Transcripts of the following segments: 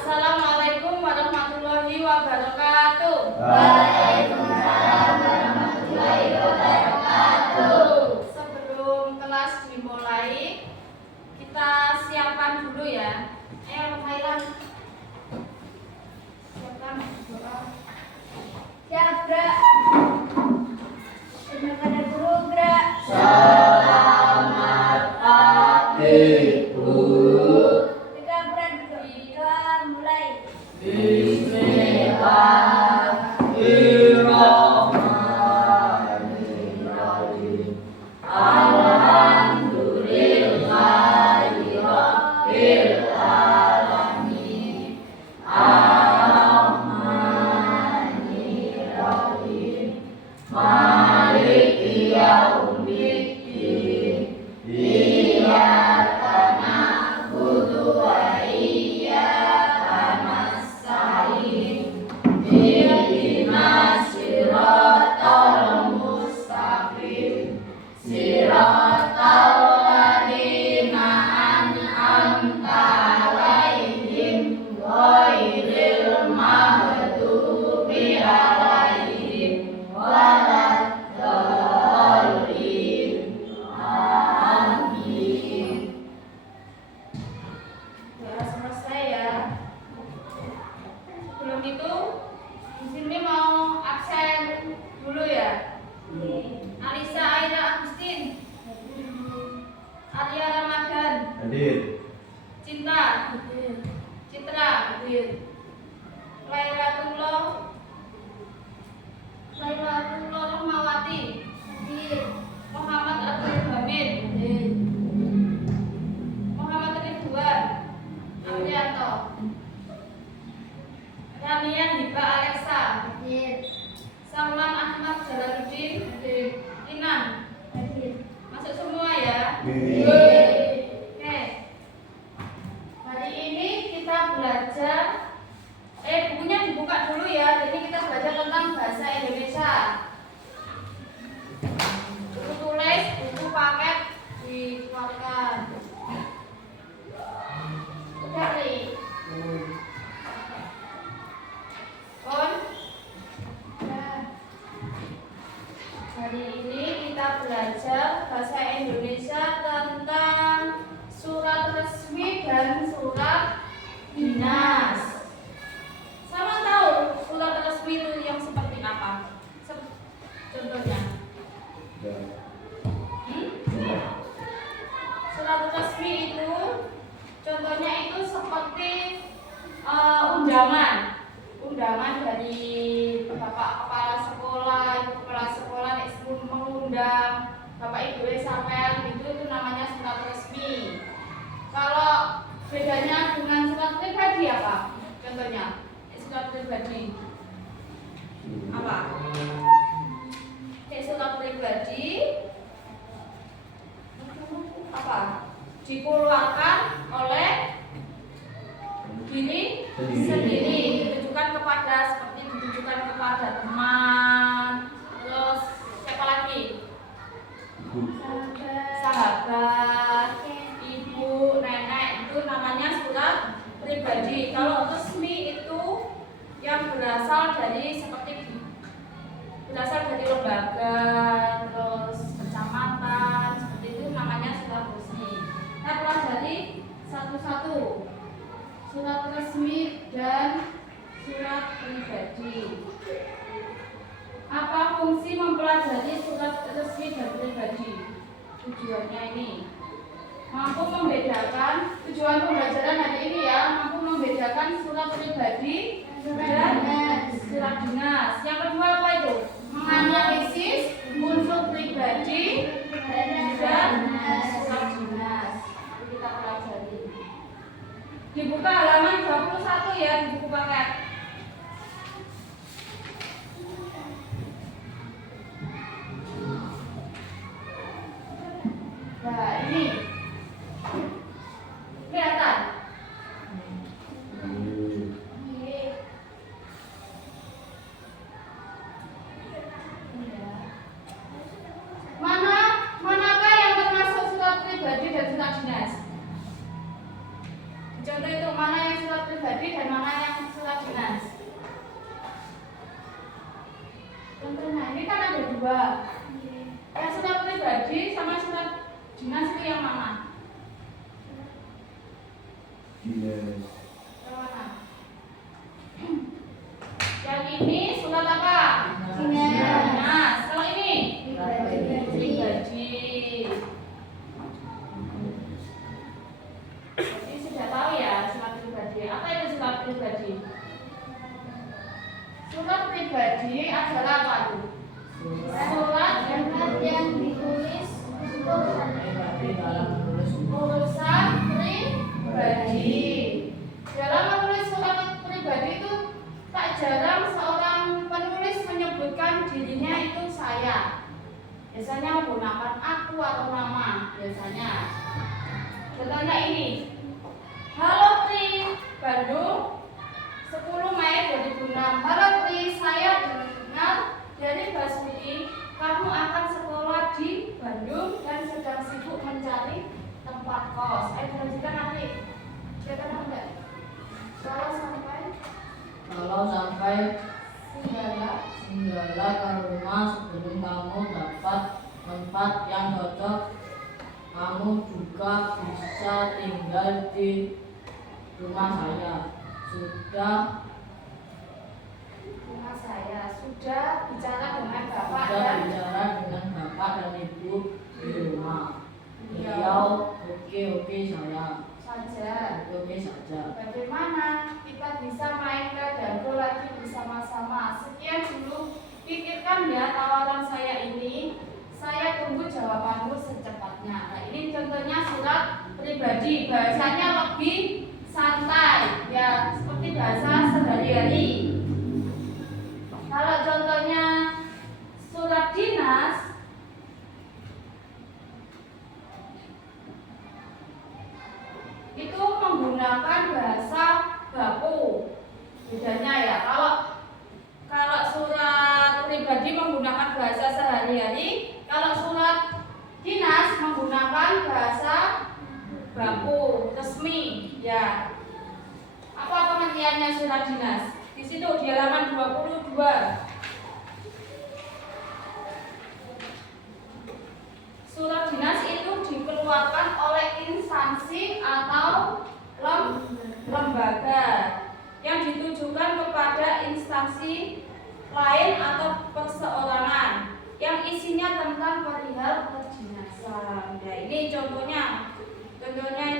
Assalamualaikum warahmatullahi wabarakatuh. Waalaikumsalam warahmatullahi wabarakatuh. Sebelum kelas dimulai, kita siapkan dulu ya. Ayo, Thailand. Siapkan doa. Siap, Bra. Terima kasih guru, Bra. Selamat pagi, Bu. Tiga, Bra, doa mulai. Bismillahirrahmanirrahim. Alhamdulillahirabbil alamin. Ar-Rahmanirrahim. Maliki yaumiddin. Iyyaka na'budu wa iyyaka nasta'in. Ihdinas siratal mustaqim. Siratal ladzina an'amta 'alaihim ghairil maghdubi 'alaihim waladdallin. Amin. Ya, selesai ya. Sebelum itu, di sini mau absen dulu ya. Alisa Aira Agustin, Arya Ramadan, Hadir. Cinta, Citra, Lailatullah Rahmawati, Muhammad Abdul Hamid, Muhammad Ridwan Aprianto, Rania Hiba Alexa, Salman Ahmad Jalaluddin, Inan. Masuk semua ya. Oke. Hari ini kita belajar. Bukunya dibuka dulu ya. Ini kita belajar tentang bahasa Indonesia. Buku tulis, buku paket dikeluarkan. Udah nih. On. Hari ini kita belajar bahasa Indonesia tentang surat resmi dan surat dinas. Sama tahu surat resmi itu yang seperti apa? Contohnya. Surat resmi itu contohnya itu seperti undangan dari Bapak Kepala Sekolah, Ibu Kepala Sekolah mengundang Bapak Ibu sampean itu namanya surat resmi. Kalau bedanya dengan surat pribadi apa? Contohnya surat pribadi apa? Surat pribadi apa? Dikeluarkan oleh diri sendiri, ditujukan kepada seperti ditujukan kepada teman, terus siapa lagi? Sahabat, ibu, nenek, itu namanya surat pribadi. Kalau resmi itu yang berasal dari lembaga, terus kecamatan, seperti itu namanya surat resmi. Kita pelajari satu-satu. Surat resmi dan surat pribadi. Apa fungsi mempelajari surat resmi dan pribadi? Tujuannya ini mampu membedakan, tujuan pembelajaran hari ini ya, mampu membedakan surat pribadi dan surat dinas. Yang kedua apa itu? Menganalisis unsur pribadi dan surat dinas. Kita pelajari. Dibuka halaman 21 ya di buku paket. Nah, ini kelihatan. Manakah yang termasuk surat pribadi dan surat dinas? Contoh itu mana yang surat pribadi pribadi dan mana yang surat dinas? Contohnya ini kan ada dua. Yang surat pribadi sama surat dinas itu yang mana? Dinas. Yang mana? Yang ini surat apa? Dinas. Kalau ini pribadi. Jadi sudah tahu ya surat pribadi. Apa itu surat pribadi? Surat pribadi adalah apa itu? Surat yang ditulis untuk urusan pribadi. Dalam menulis surat pribadi itu tak jarang seorang penulis menyebutkan dirinya itu saya. Biasanya menggunakan aku atau nama biasanya. Contohnya ini. Halo Pri, Bandung 10 Mei 2006. Halo Pri, saya dengar dari Basuki kamu akan sekolah di Bandung dan sedang sibuk mencari tempat kos. Ayo lanjutkan nanti. Kita enggak? Kalau sampai Segala segala ke rumah sebelum kamu dapat tempat yang cocok, kamu juga bisa tinggal di rumah saya. rumah saya sudah bicara dengan bapak Sudah dan bicara dengan bapak dan ibu di rumah. Iya. Beliau oke saya. saja. Oke saja. Bagaimana kita bisa main ke Dago lagi bersama-sama? Sekian dulu. Pikirkan ya tawaran saya ini. Saya tunggu jawabanmu secepatnya. Nah, ini contohnya surat pribadi. Bahasanya lebih santai, ya seperti bahasa sehari-hari. Kalau contohnya surat dinas, itu menggunakan bahasa baku. Bedanya ya, kalau surat pribadi menggunakan bahasa sehari-hari, kalau surat dinas menggunakan bahasa baku resmi ya. Apa pengertiannya surat dinas? Di situ di halaman 22. Surat dinas itu dikeluarkan oleh instansi atau lembaga yang ditujukan kepada instansi lain atau perseorangan yang isinya tentang perihal kedinasan. Nah, ini contohnya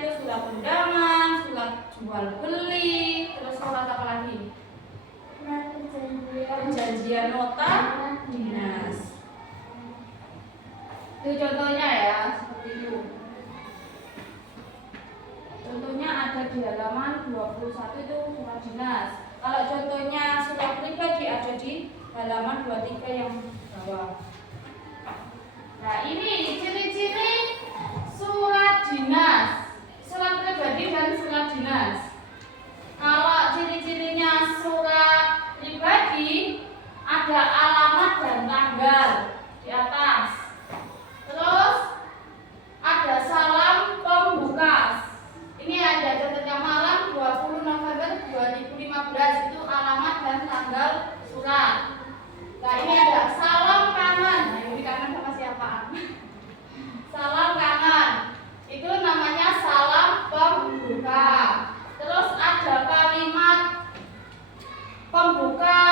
itu surat undangan, surat jual beli, terus surat apa lagi? Perjanjian nota dinas. Itu contohnya ya, seperti itu. Contohnya ada di halaman 21 itu surat dinas. Kalau contohnya surat pribadi ada di halaman 23 yang bawah. Nah, ini ciri-ciri surat dinas, surat pribadi dan surat dinas. Kalau ciri-cirinya surat pribadi ada alamat dan tanggal di atas. Terus ada salam pembuka. Ini ada contohnya malam 20 November 2015 itu alamat dan tanggal surat. Nah, ini ada salam kangen. Nah, ini kangen sama siapa? Salam kangen. Itu namanya salam pembuka. Terus ada kalimat pembuka.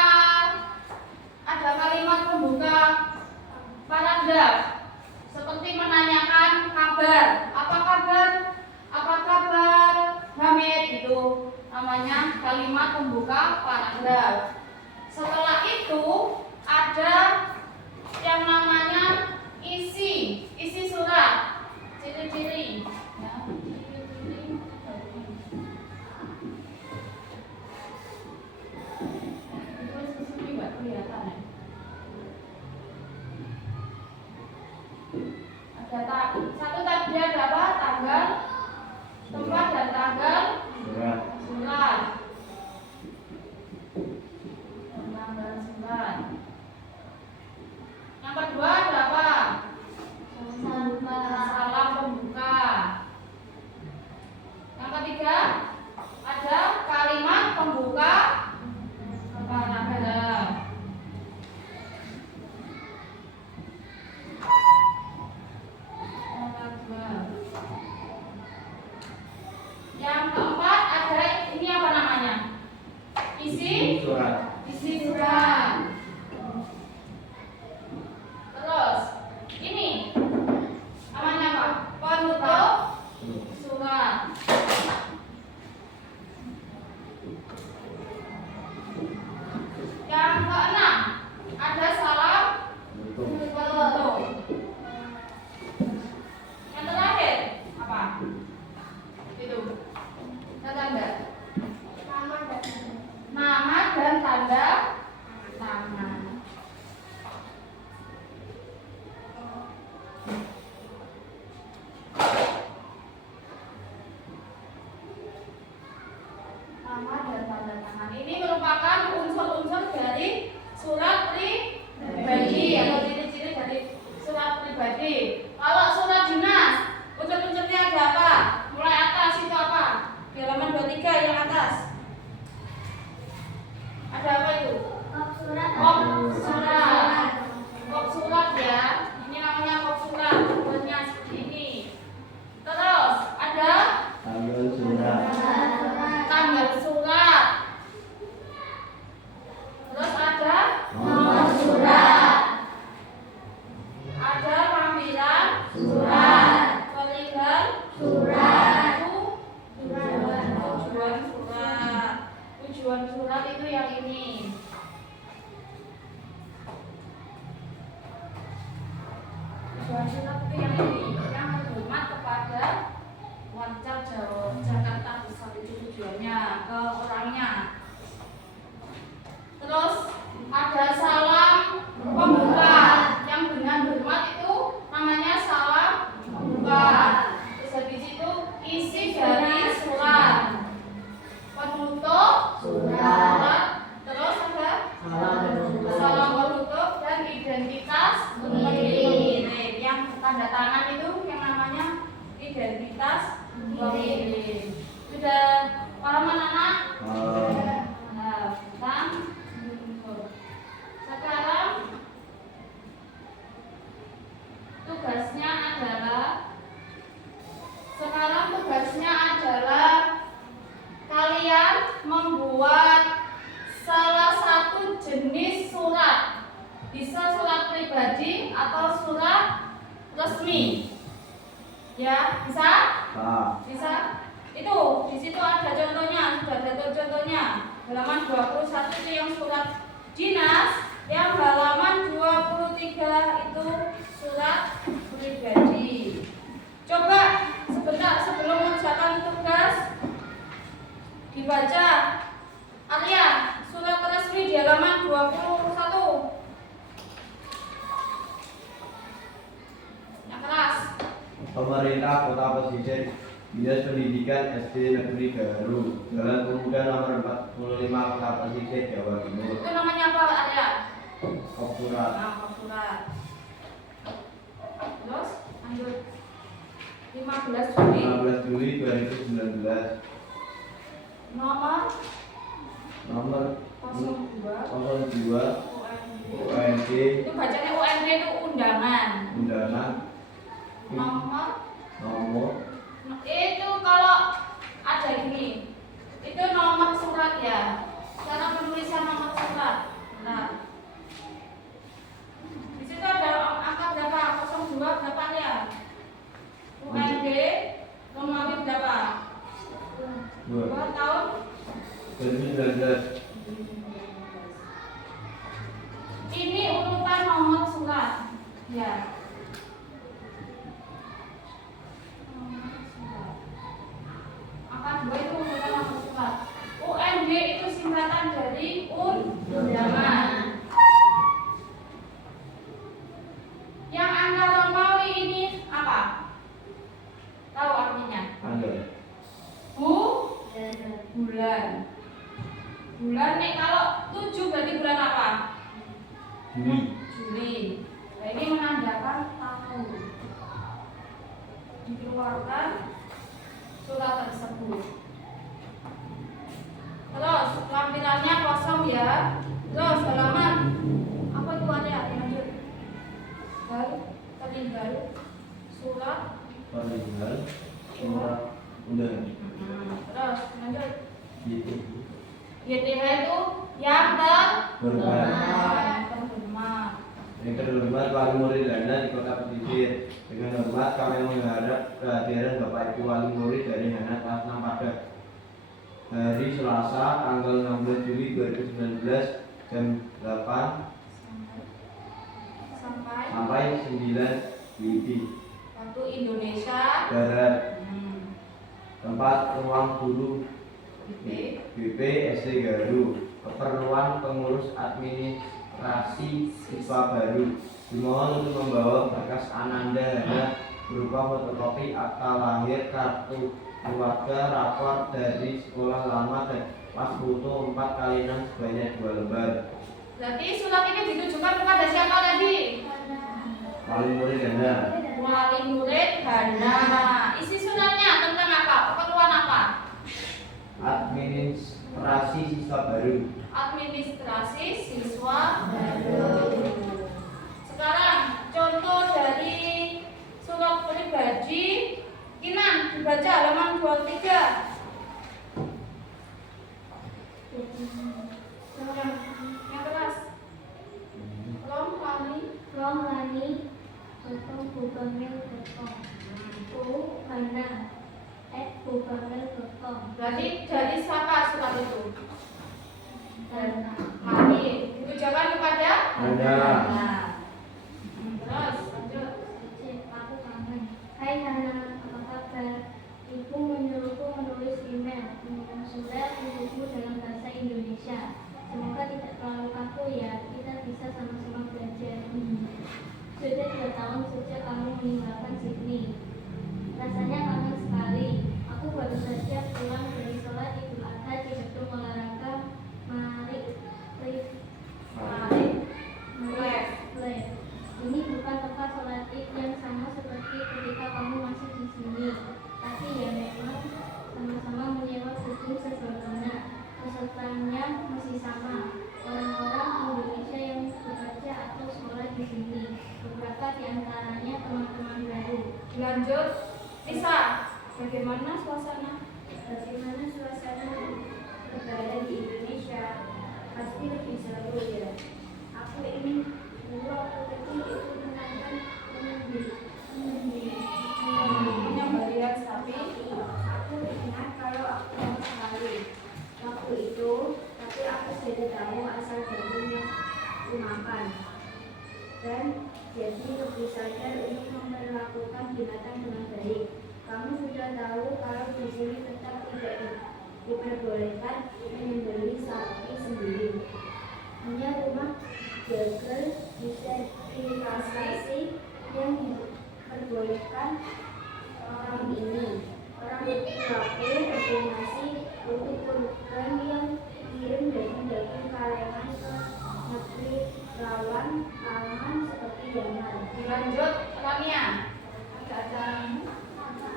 Ada kalimat pembuka paragraf. Seperti menanyakan kabar. Apa kabar? Apa kabar Hamid? Itu namanya kalimat pembuka paragraf. Setelah itu ada yang namanya isi surat, ciri-ciri. Ya, ciri-ciri. Itu sisi nggak kelihatan ya. Ada satu tadi ada apa? Tanggal, tempat dan tanggal surat. Tanggal surat. Yang kedua ada apa? Salam pembuka. Yang ketiga ada kalimat tanda. Nama dan tanda. Nama dan tanda tangan. Nama dan tanda tangan ini merupakan unsur-unsur dari surat pribadi atau ciri-ciri dari surat pribadi. Kalau surat dinas, unsur-unsurnya ada apa? Mulai atas itu apa? Di halaman 23 yang atas. Ada apa itu? Kop surat. Kop surat. Kop surat ya. Ini namanya kop surat. Bentuknya seperti ini. Terus ada tanggal surat, tanggal surat. Terus ada Nomor surat. ada panggilan surat. Perihal Surat. tujuan surat. Tujuan surat itu yang ini. Tujuan surat itu yang ini, yang berhormat kepada warga Jakarta Pusat, itu tujuannya ke orangnya. Terus ada salam pembuka, yang dengan hormat itu namanya salam pembuka. Terus habis itu isi dari surat, penutup surat. Terus ada salam penutup dan identitas pengirim. Yang tanda tangan itu yang namanya identitas pengirim. Sudah paham anak-anak? Nah, sekarang tugasnya adalah kalian membuat salah satu jenis surat, bisa surat pribadi atau surat resmi. Ya, bisa? Bisa. Itu di situ ada contohnya, sudah ada contohnya. Halaman 21 itu yang surat dinas, yang halaman 23 itu surat pribadi. Coba sebentar sebelum mengerjakan tugas dibaca Arya surat resmi di halaman 21. Yang keras. Pemerintah Kota Pesisir, Dinas Pendidikan SD Negeri Garu, Jalan Pemuda nomor 45 Kota Pesisir, Jawa Timur. Itu namanya apa Arya? Kop surat. Nah, kop surat. Terus lanjut. 15 Juli 15 Juli 2019. nomor Nomor 02 02 UND itu bacanya UND itu undangan. nomor Itu kalau ada gini, itu nomor surat ya, cara penulisan nomor surat. Nah, di situ ada angka berapa? 02 berapa ya? UND nomor berapa? 2 tahun 2019. ini urutan nomor surat ya. Angka 2 itu urutan nomor surat. UND itu singkatan dari undangan. Yang angka Romawi ini apa? Tahu artinya? Tanggal. Bulan. Bulan nih kalau 7 berarti bulan apa? Juli. Nah, ini menandakan tahun. Dikeluarkan surat tersebut. Terus lampirannya kosong ya. Terus halaman apa itu ada yang lanjut? Tertinggal surat Perihal surat undangan. Terus lanjut. YTH. YTH itu yang Hormat. terhormat. Yang terhormat Wali Murid Dana di Kota Pesisir. Dengan hormat kami mengharap kehadiran Bapak Ibu Wali Murid dari Hana kelas 6 pada hari Selasa tanggal 16 Juli 2019 jam 8 sampai 9 WIB waktu Indonesia Barat. tempat ruang guru BP. BP SD Garu, keperluan pengurus administrasi siswa baru. Dimohon untuk membawa berkas Ananda Hana berupa fotokopi akta lahir, kartu keluarga, rapor dari sekolah lama dan pas foto 4x6 sebanyak 2 lembar. Berarti surat ini ditujukan kepada siapa tadi? Wali murid Hana. Wali murid Hana. Isi suratnya tentang apa? Keperluan apa? Administrasi siswa baru. Administrasi siswa baru. Sekarang contoh dari surat pribadi. Kinan dibaca halaman 23. Yang keras. Berarti dari siapa surat itu? Mani. Ditujukan kepada Anda. Terus lanjut. Aku kangen. Hai Hana, apa kabar? Ibu menyuruhku menulis email, mengirim surat untukmu dalam bahasa Indonesia. Semoga tidak terlalu kaku ya, kita bisa sama-sama belajar. Sudah 2 tahun sejak kamu meninggalkan Sydney. Rasanya kangen sekali. Aku baru saja pulang dari sholat Idul Adha di gedung olahraga Play. Ini bukan tempat sholat Id yang sama seperti ketika kamu masih di sini. Tapi ya memang sama-sama menyewa gedung sebelumnya. Pesertanya masih sama. Orang-orang Indonesia yang bekerja atau sekolah di sini. Beberapa di antaranya teman-teman baru. Lanjut. Bisa. Bagaimana suasana? Bagaimana suasana lebaran di Indonesia? Pasti lebih seru ya. Aku ingin dulu waktu kecil itu menonton Penyembelihan sapi. Aku ingat kalau aku mau sekali waktu itu, tapi aku tidak tahu asal dari yang dimakan. Dan jadi lebih sadar untuk memperlakukan binatang dengan baik. Kamu sudah tahu kalau di sini tetap tidak diperbolehkan menyembelih sapi sendiri. Hanya rumah jagal bisa dikasih yang diperbolehkan orang ini. Orang tuaku berdonasi untuk kurban yang kirim daging-daging kalengan ke negeri lawan aman seperti Yaman. Lanjut. Lamia. Ada acaramu.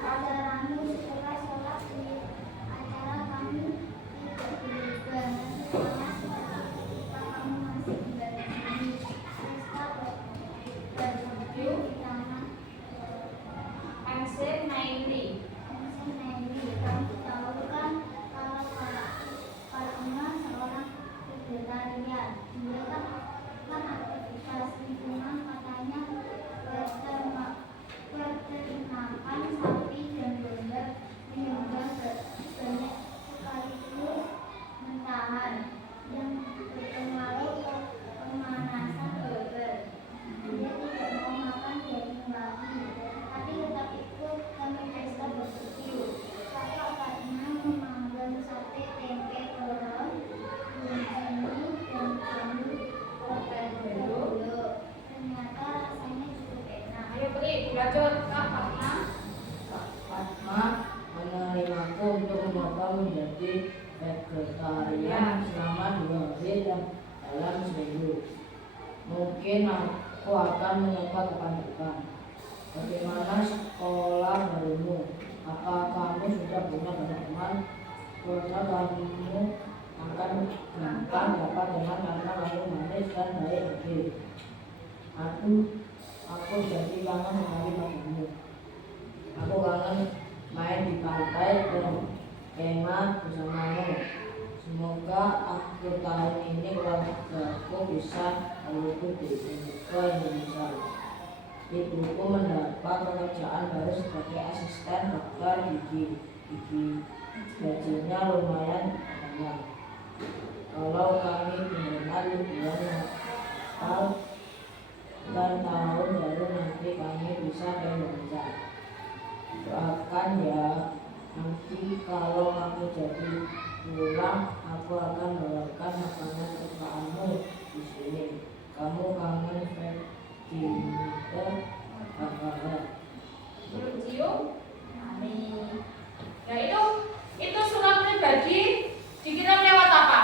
Acaramu setelah sholat di acara kami tidak berubah. Kamu masih tinggal di sini. Pesta berbagi di taman. Answer 90. Kamu tahu kan kalau Karuna seorang vegetarian. Dia kan aktivitas lingkungan katanya peternakan sapi dan domba menyumbang banyak sekaligus mentahan yang berpengaruh ke pemanasan global. Dia tidak mau makan daging babi, tapi tetap ikut kami pesta barbeque. Kakak karena memanggang sate, tempe, telur, bumbu dan jamur dulu. Ternyata rasanya cukup enak. Ayo beri. Lanjut. Kak Fatma. Fatma menerimaku untuk mencoba menjadi vegetarian selama 2 hari dalam seminggu. Mungkin aku akan mencoba kapan-kapan. Bagaimana sekolah barumu? Apa kamu sudah punya banyak teman? Keluarga kamu akan gampang dapat teman karena kamu manis dan baik hati. Aku jadi kangen sekali padamu. Aku kangen main di pantai dan kemah bersamamu. Semoga akhir tahun ini keluargaku bisa meliput di Indonesia. Ibuku mendapat pekerjaan baru sebagai asisten dokter gigi. Gajinya lumayan banyak. Kalau kami benar liburan Natal dan tahun baru nanti kami bisa ke Indonesia. Doakan ya, nanti jadi pulang, aku akan bawakan makanan kesukaanmu di sini. Kamu kangen Ventimeter? Hahaha. Belum cium? Amin. Ya itu surat pribadi dikirim lewat apa?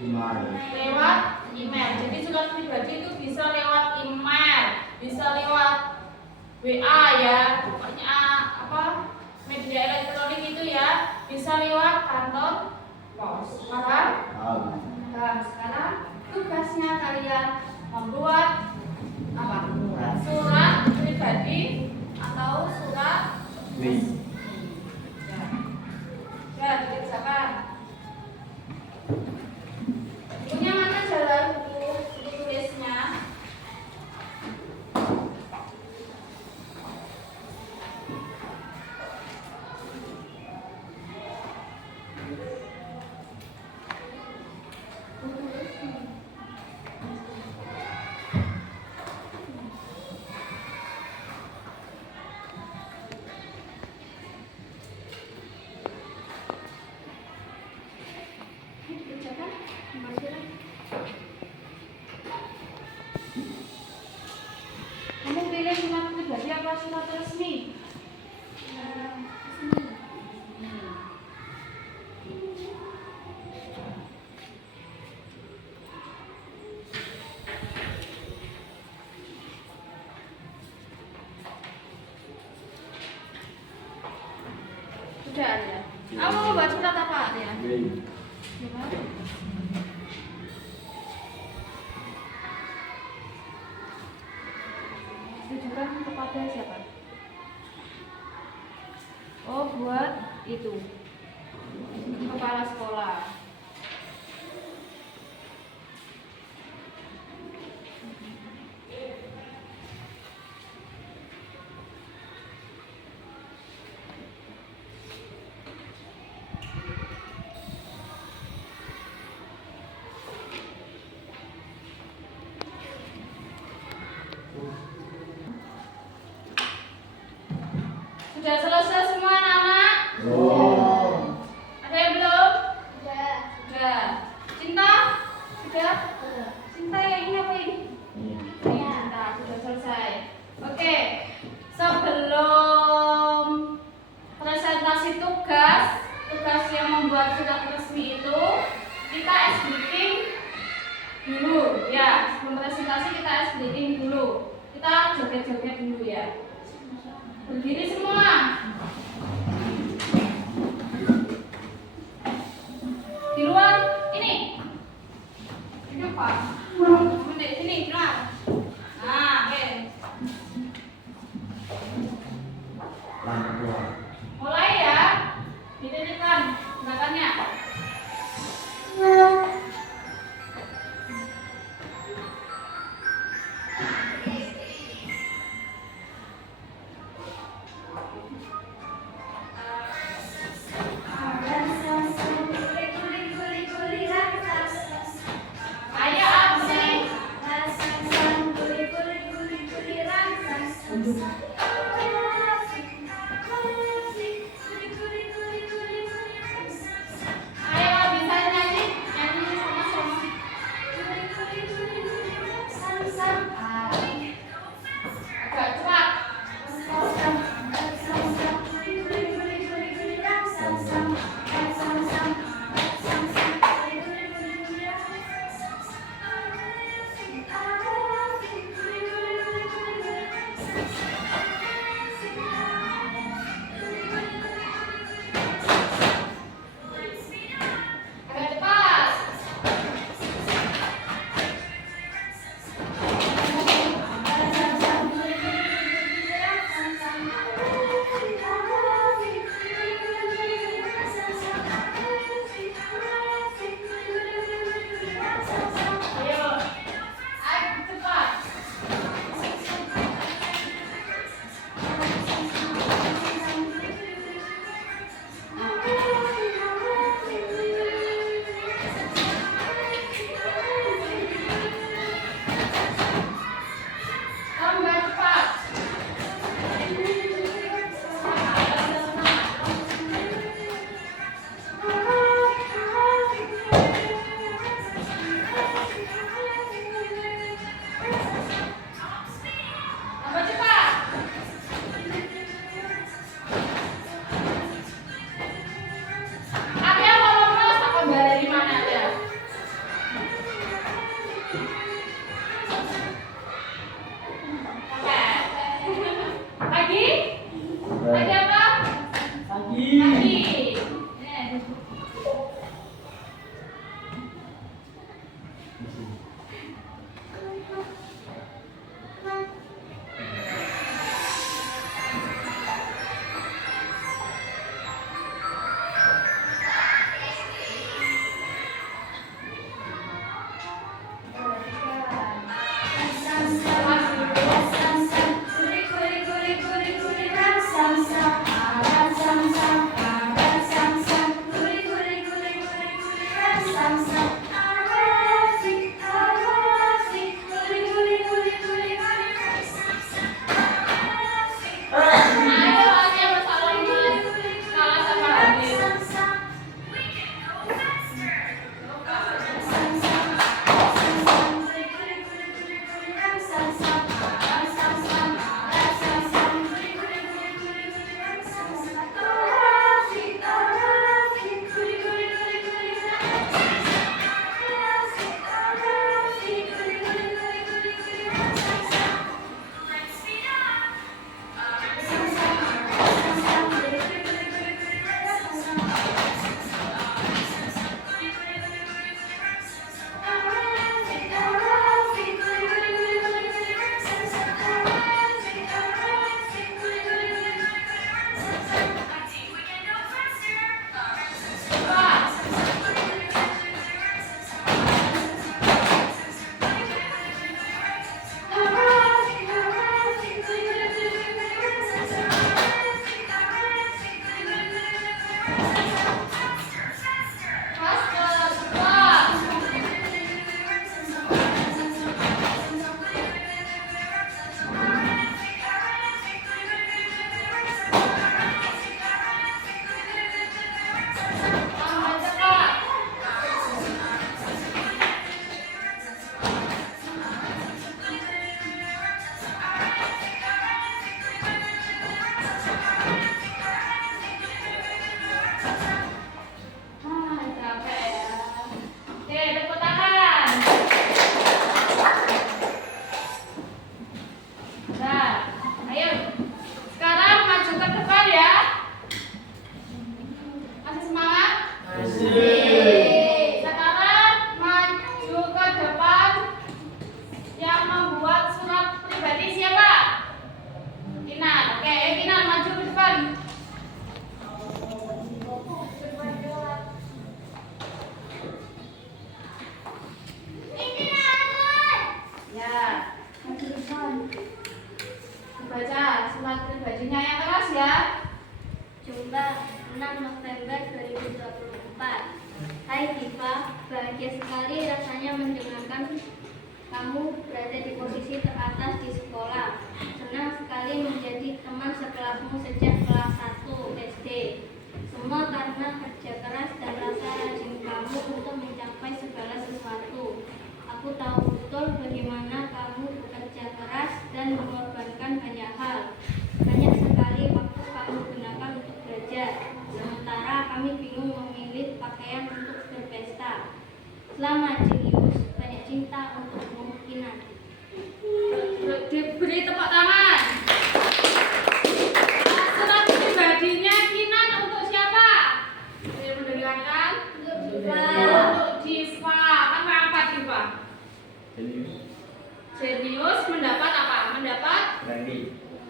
Email. Lewat email. Jadi surat pribadi itu bisa lewat email, bisa lewat WA ya, pokoknya apa media elektronik itu ya, bisa lewat kantor pos. Paham? Nah, sekarang tugasnya kalian membuat apa? Surat pribadi atau surat Nih. ya dikerjakan. Punya mana jalan buku tulisnya? Dikerjakan? Kamu pilih surat pribadi apa surat resmi? Sudah ada. Kamu mau buat surat apa ya? Nih. Ditujukan kepada siapa? Oh, buat itu kepala sekolah. Sudah selesai semua anak-anak? Oh. Ada yang belum? Sudah. Sudah. Cinta? Sudah? Cinta yang ini apa ini? Ini cinta, sudah selesai. Oke. Sebelum presentasi tugas yang membuat surat resmi itu, kita ice breaking dulu ya. Sebelum presentasi kita ice breaking dulu. Kita joget-joget dulu ya. Berdiri semua. Di luar ini. Di depan. Di sini, benar. Nah, oke. Langkah keluar. Mulai ya. Dititipkan gerakannya. Kaki. Jumlah 6 November 2024. Hai Diva, bahagia sekali rasanya mendengarkan kamu berada di posisi teratas di sekolah. Senang sekali menjadi teman sekelasmu sejak kelas 1 SD. Semua karena kerja keras dan rasa rajin kamu untuk mencapai segala sesuatu. Aku tahu betul bagaimana kamu bekerja keras dan mengorbankan banyak hal. Banyak sekali waktu kamu gunakan untuk belajar, sementara kami bingung memilih pakaian untuk berpesta. Selamat Julius, banyak cinta untukmu, Kinan. Diberi tepuk tangan. Surat pribadinya Kinan untuk siapa? Saya mendengarkan. Untuk Diva. Apa Diva? Jenius mendapat apa? Mendapat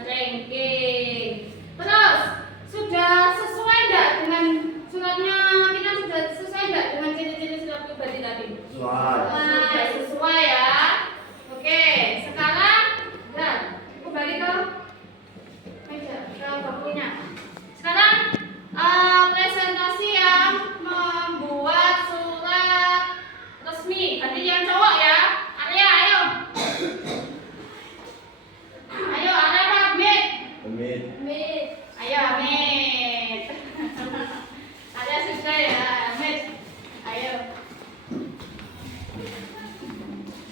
ranking. Terus sudah sesuai enggak dengan suratnya Kinan, sudah sesuai enggak dengan ciri-ciri surat pribadi tadi? Sudah sesuai ya. Oke, sekarang dan kembali ke meja, ke bukunya. Sekarang presentasi yang membuat surat resmi. Nanti yang cowok ya. Arya, ayo. Ayo, Arya apa? Amit. Ayo, Amit. Arya sudah ya, Amit. Ayo.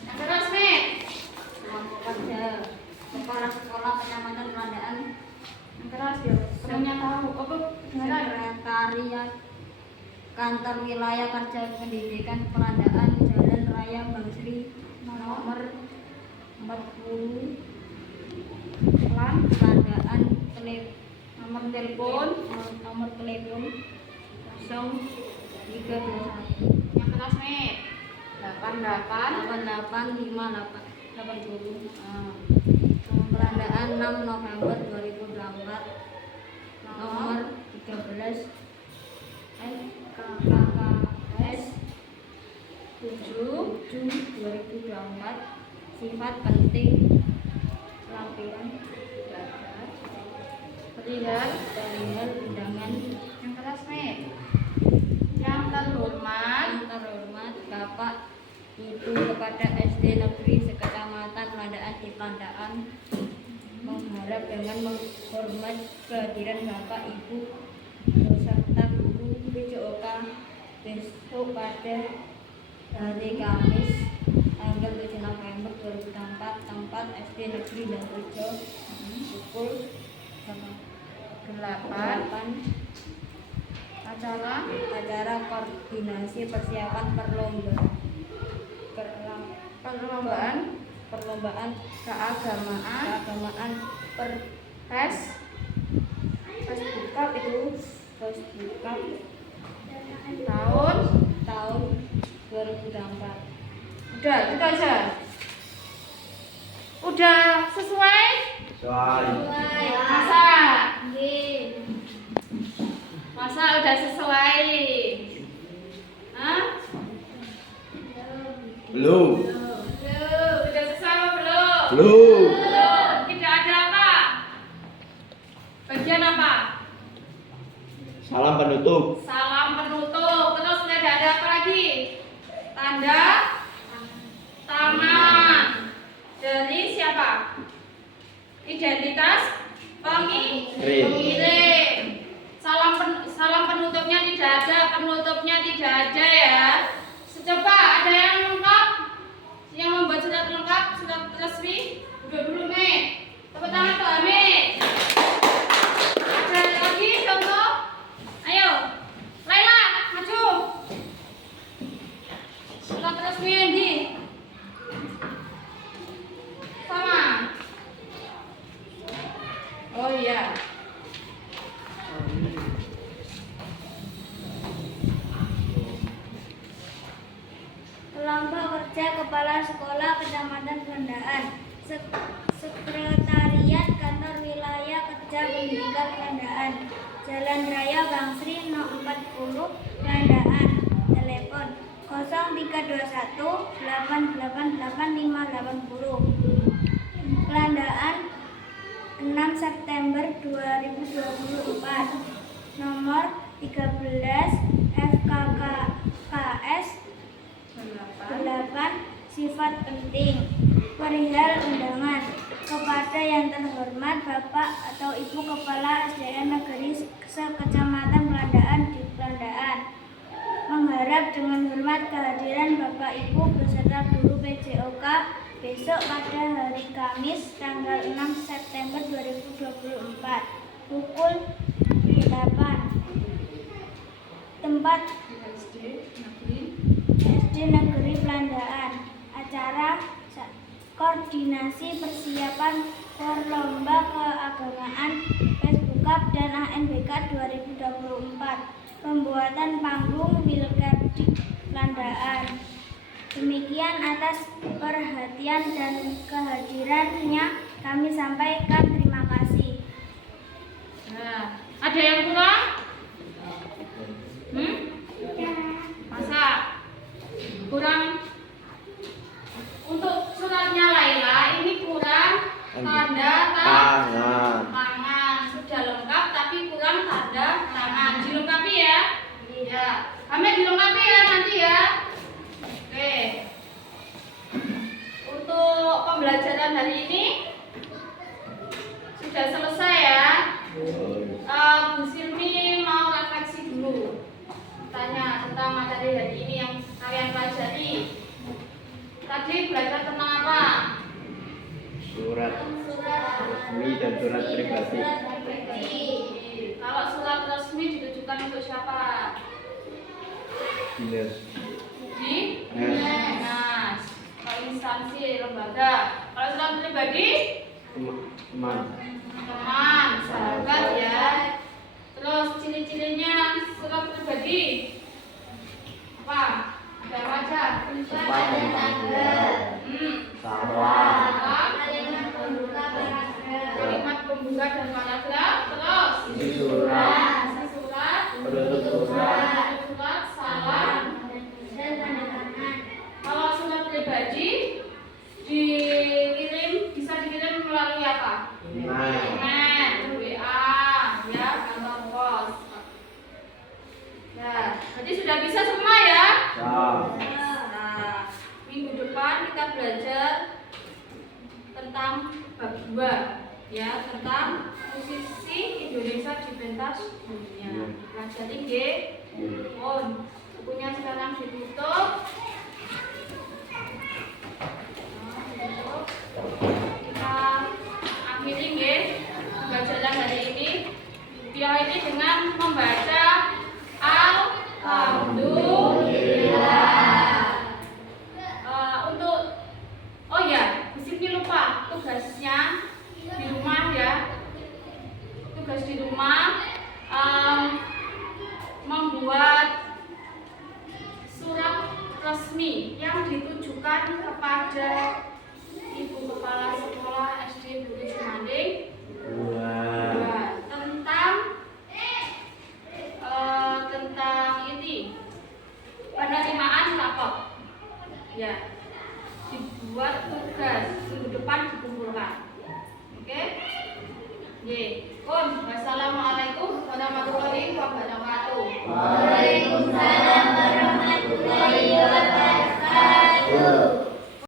Yang terus, Mit. Pekerja Kepala Sekolah Kecamatan Peradaan, Yang keras ya. Penanya tahu. Apa? Beneran? Sekretariat Kantor Wilayah Kerja Pendidikan Peradaan, Jalan Raya Bangsri, nomor 40, Peradaan, Nomor telepon nomor telepon 0321 yang classmate 88 885880. Pelandaan 6 November 2024. Nomor 13 SKKS 7 2024. Sifat penting lampiran perihal undangan yang classmate yang terhormat yang terhormat Bapak Ibu kepada SD Negeri Sekecamatan Pelandaan di Pelandaan mengharap dengan menghormat kehadiran Bapak Ibu beserta guru PJOK besok pada hari Kamis tanggal 7 November 2024 tempat SD Negeri Danrejo pukul 8 acara koordinasi persiapan perlombaan keagamaan per Facebook Cup itu Facebook Cup tahun 2024. udah itu aja udah sesuai masa udah sesuai. Hah? Belum. Udah sesuai apa belum? Belum. Belum. Tidak ada apa? Bagian apa? Salam penutup. Salam penutup. Terus tidak ada apa lagi? Tanda tangan dari siapa? Identitas pengirim. Salam penutupnya tidak ada, penutupnya tidak ada ya. Coba ada yang lengkap, yang membuat surat lengkap, surat resmi. Udah dulu Mek. Tepuk tangan tuh Mek. Ada lagi contoh? Ayo, Laila maju. Surat resmi Andi. Sama. Oh iya. Kelompok kerja Kepala Sekolah Kecamatan Pelandaan, Sekretariat Kantor Wilayah Kerja Pendidikan Pelandaan, Jalan Raya Bangsri No 40 Pelandaan, telepon 0321 888 580. Pelandaan 6 September 2024. Nomor 13 FKKS 8. Sifat penting perihal undangan kepada yang terhormat Bapak atau Ibu Kepala SDN Negeri Sekecamatan Pelandaan di Pelandaan mengharap dengan hormat kehadiran Bapak Ibu beserta guru PJOK besok pada hari Kamis tanggal 6 September 2024 pukul 8. Tempat SD Negeri Pelandaan. Acara koordinasi persiapan Perlomba Keagamaan Facebook Cup dan ANBK 2024. Pembuatan panggung Wilkedik Pelandaan. Demikian atas perhatian dan kehadirannya kami sampaikan terima kasih. Nah, ada yang kurang? Masa? Kurang? Untuk suratnya Laila ini kurang tanda tangan. Sudah lengkap tapi kurang tanda tangan. Dilengkapi ya? Iya. Kami dilengkapi ya nanti ya. Oke. Untuk pembelajaran hari ini sudah selesai ya. Bu Silmi mau refleksi dulu. Tanya tentang materi hari ini yang kalian pelajari. Tadi belajar tentang apa? Surat resmi dan surat pribadi. Kalau surat resmi ditujukan untuk siapa? Dinas. Dinas. Kalau instansi lembaga. Kalau surat pribadi teman. Teman, sahabat ya. Terus ciri-cirinya surat pribadi apa? Ada apa aja? Cepat dan tanggal. Salah. Kalimat pembuka dan paragraf. Terus Isi surat. isi surat, Penutup surat. surat, salam. Kalau surat pribadi bisa dikirim melalui apa? Email, WA, ya, atau pos. Ya, jadi sudah bisa semua ya. Nah, minggu depan kita belajar tentang bab 2 ya, tentang posisi Indonesia di pentas dunia. Pelajari nggih. Bukunya sekarang ditutup. Kita akhiri nggih pembelajaran hari ini. Diakhiri dengan membaca Alhamdulillah. Untuk oh ya, di sini lupa tugasnya di rumah ya. Tugas di rumah membuat surat resmi yang ditujukan kepada Ibu Kepala Sekolah SD Budi Sumanding tentang ini penerimaan rapot ya, dibuat tugas minggu depan dikumpulkan. Oke? Wassalamualaikum warahmatullahi wabarakatuh. Waalaikumsalam.